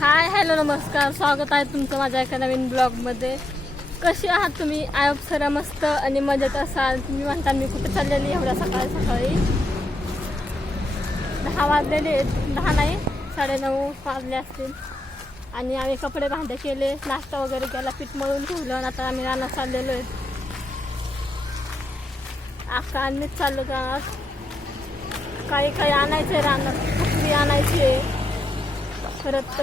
Hi hello नमस्कार. स्वागत आहे तुमचं माझ्या एका नवीन ब्लॉगमध्ये. कशी आहात तुम्ही? आय होप सर मस्त आणि मजेत असाल. तुम्ही म्हणता मी कुठे चाललेली एवढ्या सकाळी सकाळी? दहा वाजलेले आहेत. दहा नाही साडेनऊ वाजले असतील. आणि आम्ही कपडे भांडे केले नाश्ता वगैरे केला पीठ मळून ठेवलं आणि आता आम्ही रानात चाललेलो आहे आका आणि चाललो रानात काही काही आणायचं आहे रानात. फुकरी आणायची आहे परत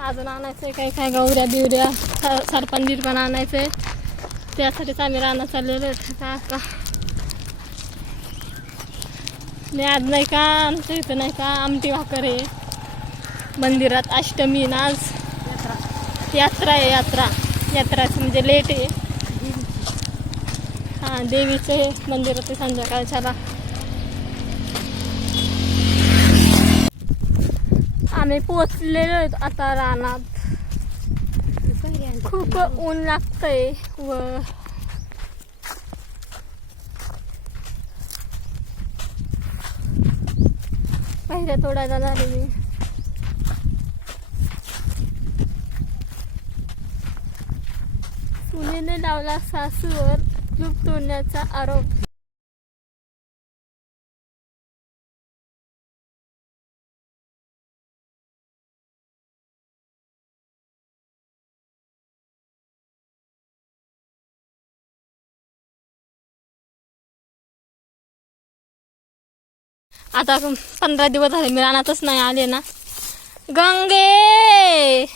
अजून आणायचं आहे काही काय गौऱ्या बिवऱ्या सरपण बिरपण आणायचं आहे त्यासाठीच आम्ही राहणं चाललेलो आता मी आज नाही का आमच्या इथं नाही का आमटी भाकर आहे. मंदिरात अष्टमी ना आज. यात्रा आहे यात्रा. यात्राचं म्हणजे लेट आहे. हां देवीचं आहे मंदिरात संध्याकाळच्याला आम्ही पोचलेलो आहेत आता रानात. खूप ऊन लागतंय व पहिल्या तोडायला झाले मी. सुनेने लावला सासूवर लूप तोडण्याचा आरोप. आता पंधरा दिवस झाले मी रानातच नाही आले ना. गंगे!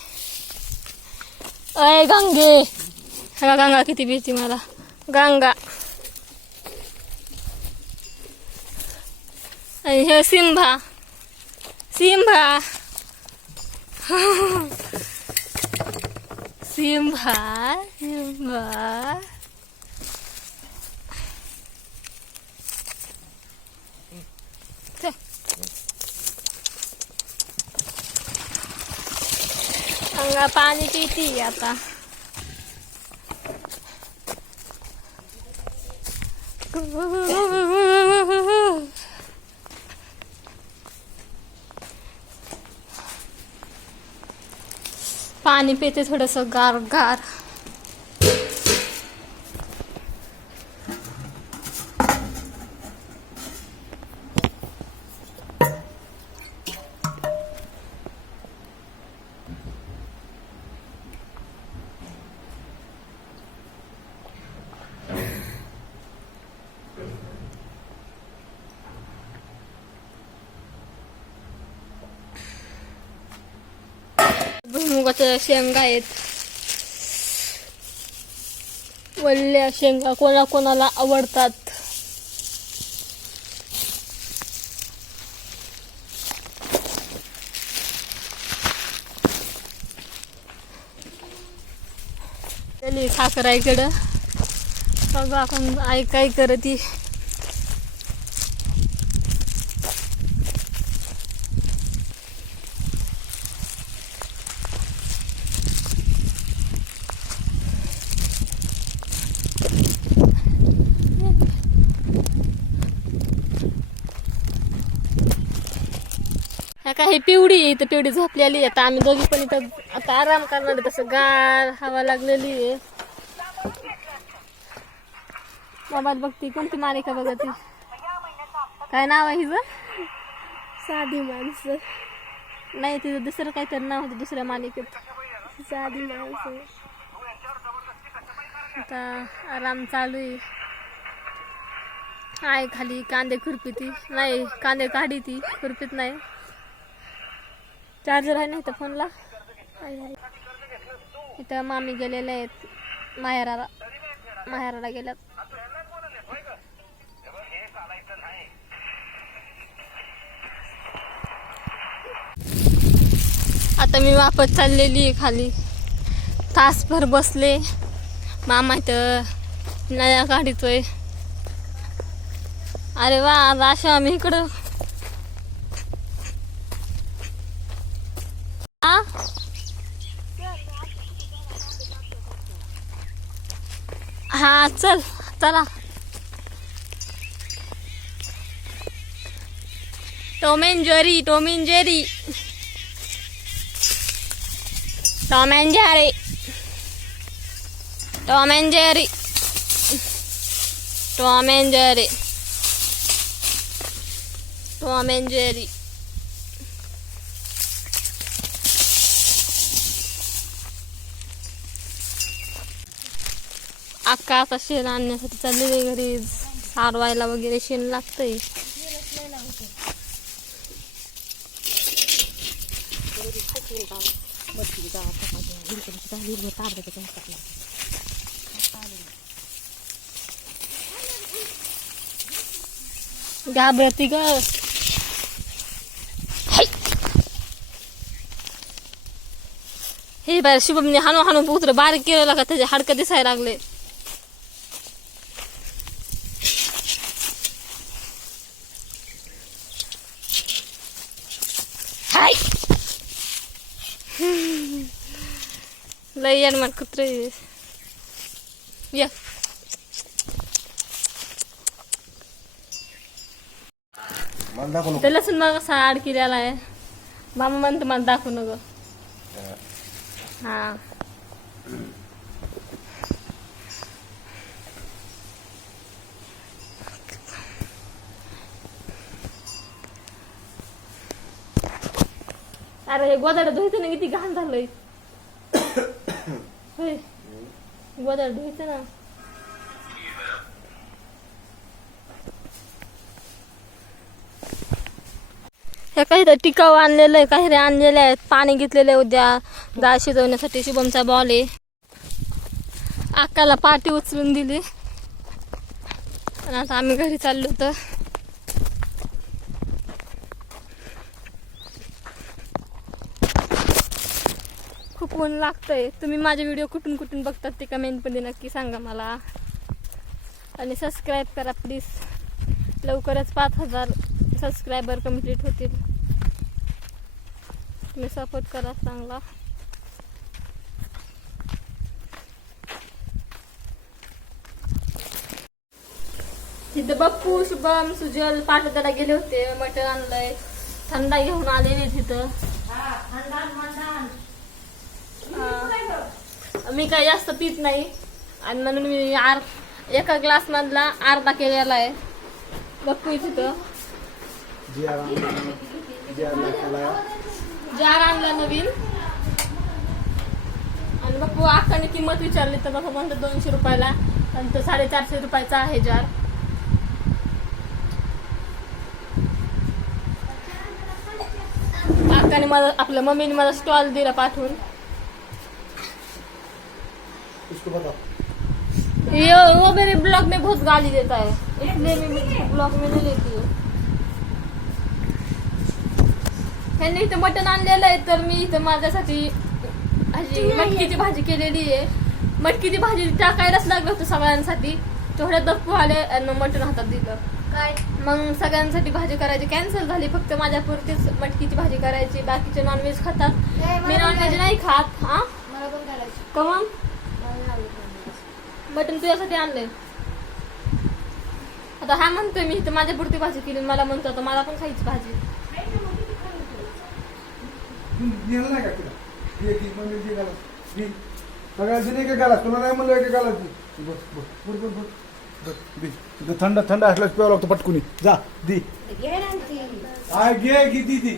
अय गंगे! हा गंगा किती भीती मला. गंगा. आणि हे सिंभा. सिंभा. सिंभा सिंभा. गंगा पाणी पिती आता. पाणी पिते थोडस गार गार भुईमुगाच्या शेंगा आहेत. वल्ल्या शेंगा कोणा कोणाला आवडतात. गेली खाकराईकडं बघू आपण आई काय करती. ह्या काही पिवडी आहे इथं पिवडी झोपलेली आहे. आता आम्ही दोघी पण इथं आता आराम करणार आहे. तसं गार हवा लागलेली आहे. बाबा बघती कोणती मालिका बघती? काय नाव आहे हिचं? साधी माणसं. नाही तिचं दुसरं काहीतरी नाव होतं दुसऱ्या मालिकेत. साधी माणसं. आता आराम चालू आहे. आहे खाली कांदे खुरपी नाही कांदे काढी ती खुरपीत नाही. चार्जर आहे नाही तर फोनला. इथं मामी गेलेले आहेत. माहेराला. माहेराला गेल्यात. आता मी वापस चाललेली आहे खाली. तासभर बसले. मामा इथं नया काढितोय. अरे वा आज अशा आम्ही इकडं हा चल चला. Tom and Jerry Tom Jerry. Tom and Jerry. Tom Jerry. Tom Jerry. Tom Jerry. अक्का आता शेण आणण्यासाठी चाललेली घरी. सारवायला वगैरे शेण लागतंय. घाबरती ग. हाय. हे बाहेर शुभमने हाणू हाणू पुत्र बारीक केलं का त्याचे हाडकं दिसायला लागले हाय लय यार कुत्र या. मला ते लसूण मग कसा आड केलेला आहे. मामा म्हणतो मला दाखवू नको. हा. अरे हे गोदाड धुयचं ना किती घाण झालंय. होय. गोदाड धुयचं ना. हे काही टिकाऊ आणलेलं आहे काही आणलेले आहेत पाणी घेतलेलं आहे उद्या. डाळ शिजवण्यासाठी शुभमचा बॉल आहे. अक्काला पाठी उचलून दिली. आणि आता आम्ही घरी चाललो तर खूप ऊन लागतंय. तुम्ही माझे व्हिडिओ कुठून कुठून बघतात ते कमेंट कमेंटमध्ये नक्की सांगा मला. आणि सबस्क्राईब करा प्लीज लवकरच पाच हजार सबस्क्रायबर कंप्लीट होतील. तुम्ही सपोर्ट करा चांगला. तिथं बप्पू शुभम सुजल पाठवताना गेले होते मटण आणलंय. थंडा घेऊन आलेले तिथं. मी काही जास्त पित नाही. आणि म्हणून मी आर एका ग्लास मधला अर्धा केलेला आहे. बघू इथं तिथं. जार आणला नवीन. आणि बघू अक्काने किंमत विचारली तर बघू म्हणतो दोनशे रुपयाला. आणि तो साडेचारशे रुपयाचा आहे जार अक्काने मला आपल्या मम्मीने मला स्टॉल दिला पाठवून. इसको बताओ. ये वो मेरे ब्लॉग में बहुत गाली देता है। इसलिए मैं ब्लॉग में नहीं लेती हूँ। ह्यांनी इथं मटण आणलेलं आहे तर मी इथं माझ्यासाठी भाजी मटकीची भाजी केलेली आहे मटकीची भाजी टाकायलाच लागलं होतं सगळ्यांसाठी तेवढ्या दप्पू आले आणि मटण हातात दिलं काय? मग सगळ्यांसाठी भाजी करायची कॅन्सल झाली फक्त माझ्या पुरतीच मटकीची भाजी करायची बाकीचे नॉनव्हेज खातात नाही, मी नॉनव्हेज नाही खात हा? मला मटण तुझ्यासाठी आणलंय आता हा म्हणतोय मी इथं माझ्या पुरती भाजी केली मला म्हणतो आता मला पण खायची भाजी गेलं नाही का तुला? मम्मी. सगळ्यांची नाही का गालास तुला नाही म्हणलं का गालास घे. बस, बस, बस, बस, बस. बस, दे. इथं थंड थंड असल्यास प्यावं लागतं पटकुनी जा दी. आय घे घे दी दी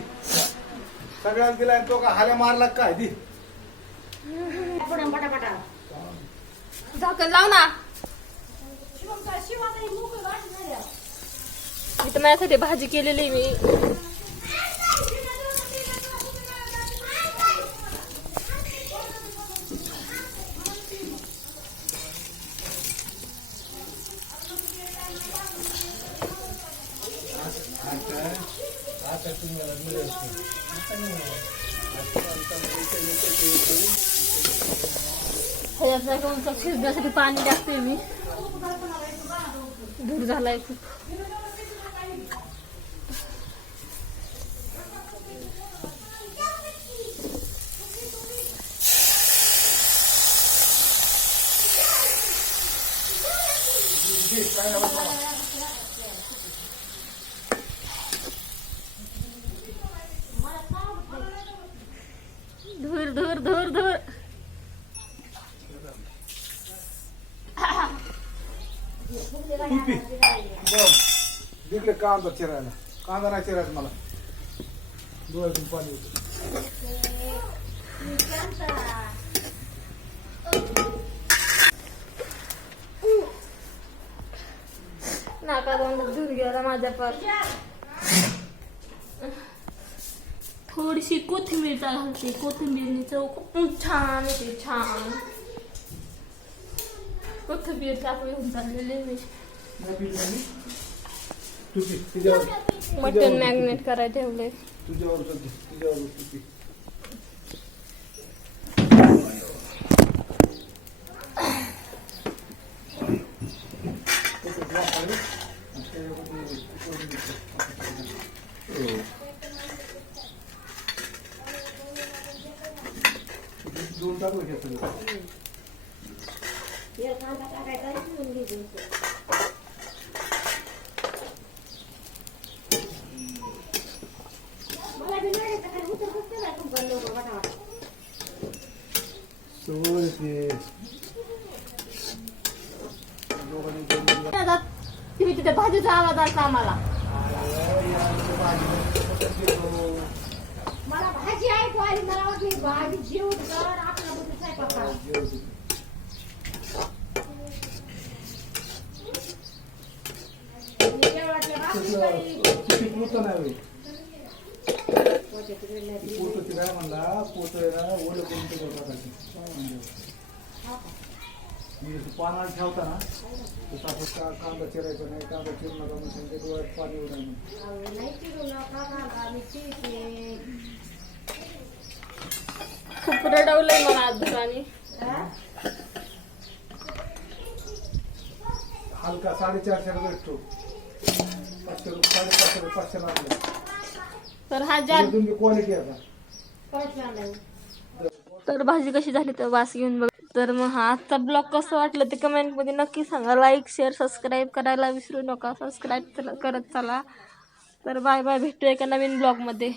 सगळ्यांना दिला आणि तो का हाल्या मारला का काय दी पटा. झाकण लाव ना शिवम काय, माझ्यासाठी भाजी केलेली मी ह्याच्यात शिजण्यासाठी पाणी टाकते मी दूर झालाय खूप Thank you. कांदा चिरायला. कांदा नाही चिरायचा मला. डोळ्यातून पाणी येतं. नाका दोन दूर गेला माझ्या पर. थोडीशी कोथिंबीर घालते कोथिंबीरनी चव खूप छान येते छान. कोथिंबीर टाकली होऊन चाललेली मी. मटन मॅग्नेट करायला ठेवले. दोन टाकू घ्या सगळं हे कांदा टाकायचा आणि शिवून घ्यायचं. मला बी नाही येत, काही उतरतच नाही बाई तुमचं लवकर वाटावाटा. सवय ते दोघांनी दोन दिवस तुम्ही तिथे भाजीचा आवाज आला आम्हाला मला भाजी ऐकू आली मला वाटली भाजी जेवण कर आपला बुद्धी स्वयंपाक करा. मी जेवणातल्या भाकरी बाई. पोटे तिकडे नाही. काय म्हणला पोत ना ओलं करून टाकायचं मी पानाला ठेवता ना तसं आपण का कांदा चिरायचा नाही कांदा चिरू नका म्हणून सांगते डोळ्यात पाणी मी चिरते. खूप रडवलंय मला आज धुराने हा? हलका साडेचारशे रुपये ठेव पाचशे रुपये साडेपाचशे रुपये पाचशे लागले तर हा ज्या तुमची क्वालिटी आता. तर भाजी कशी झाली तर वास घेऊन बघ तर मग हा आजचा ब्लॉग कसं वाटलं ते कमेंटमध्ये नक्की सांगा. लाईक शेअर सबस्क्राईब करायला विसरू नका. सबस्क्राईब करत चला. तर बाय बाय भेटू एका नवीन ब्लॉगमध्ये.